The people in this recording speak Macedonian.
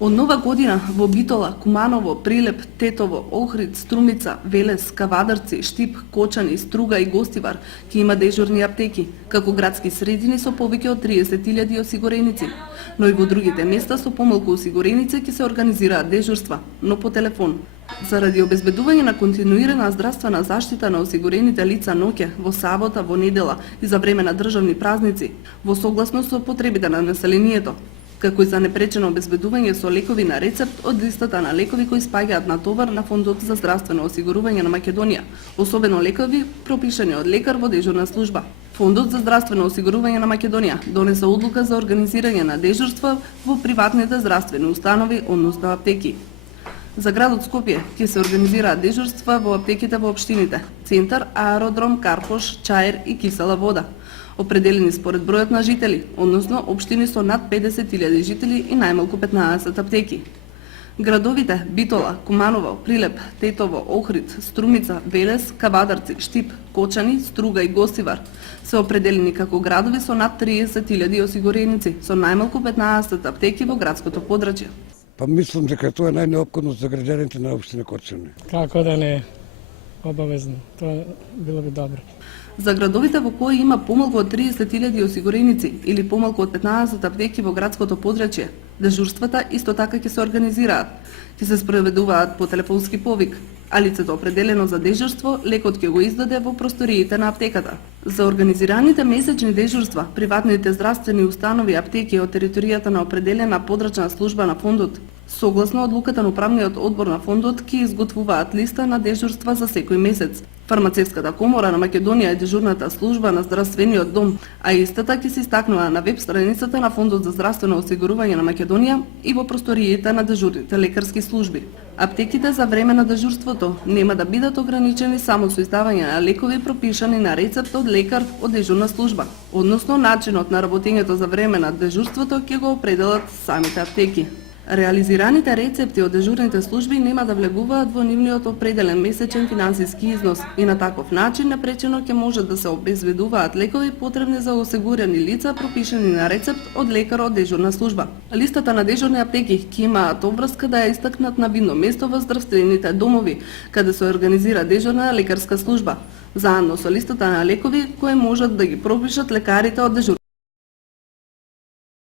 Од нова година во Битола, Куманово, Прилеп, Тетово, Охрид, Струмица, Велес, Кавадарци, Штип, Кочани, Струга и Гостивар ќе има дежурни аптеки, како градски средини со повеќе од 30.000 осигуреници. Но и во другите места со помалку осигуреници ќе се организираат дежурства, но по телефон. Заради обезбедување на континуирана здравствена заштита на осигурените лица ноќе, во сабота, во недела и за време на државни празници, во согласност со потребите на населението, како и за непречено обезбедување со лекови на рецепт од листата на лекови кои спаѓаат на товар на Фондот за здравствено осигурување на Македонија, особено лекови пропишани од лекар во дежурна служба. Фондот за здравствено осигурување на Македонија донесе одлука за организирање на дежурства во приватните здравствени установи, односно аптеки. За градот Скопје ќе се организираат дежурства во аптеките во општините Центар, Аеродром, Карпош, Чаир и Кисела вода, определени според бројот на жители, односно општини со над 50.000 жители и најмалку 15 аптеки. Градовите Битола, Куманово, Прилеп, Тетово, Охрид, Струмица, Велес, Кавадарци, Штип, Кочани, Струга и Гостивар се определени како градови со над 30.000 осигуреници, со најмалку 15 аптеки во градското подрачје. Па мислам дека тоа е најнеопходно за граѓаните на општина Кочани. Како да не е обавезно, тоа било би добро. За градовите во кои има помалку од 30.000 осигуреници или помалку од 15 аптеки во градското подрачје, дежурствата исто така ќе се организираат. Ќе се спроведуваат по телефонски повик, а лицето определено за дежурство лекот ќе го издаде во просториите на аптеката. За организираните месечни дежурства, приватните здравствени установи и аптеки од територијата на определена подрачна служба на фондот, согласно одлуката на управниот одбор на фондот, ќе изготвуваат листа на дежурства за секој месец. Фармацевската комора на Македонија е дежурната служба на здравствениот дом, а истата ќе се истакнува на веб страницата на Фондот за здравствено осигурување на Македонија и во просториите на дежурните лекарски служби. Аптеките за време на дежурството нема да бидат ограничени само со издавање на лекови пропишани на рецепт од лекар од дежурна служба, односно начинот на работењето за време на дежурството ќе го определат самите аптеки. Реализираните рецепти од дежурните служби нема да влегуваат во нивниот определен месечен финансиски износ и на таков начин непречено ќе можат да се обезбедуваат лекови потребни за осигурени лица пропишани на рецепт од лекар од дежурна служба. Листата на дежурни аптеки ќе имаат обврска да ја истакнат на видно место во здравствените домови, каде се организира дежурна лекарска служба, заедно со листата на лекови кои можат да ги пропишат лекарите од дежурна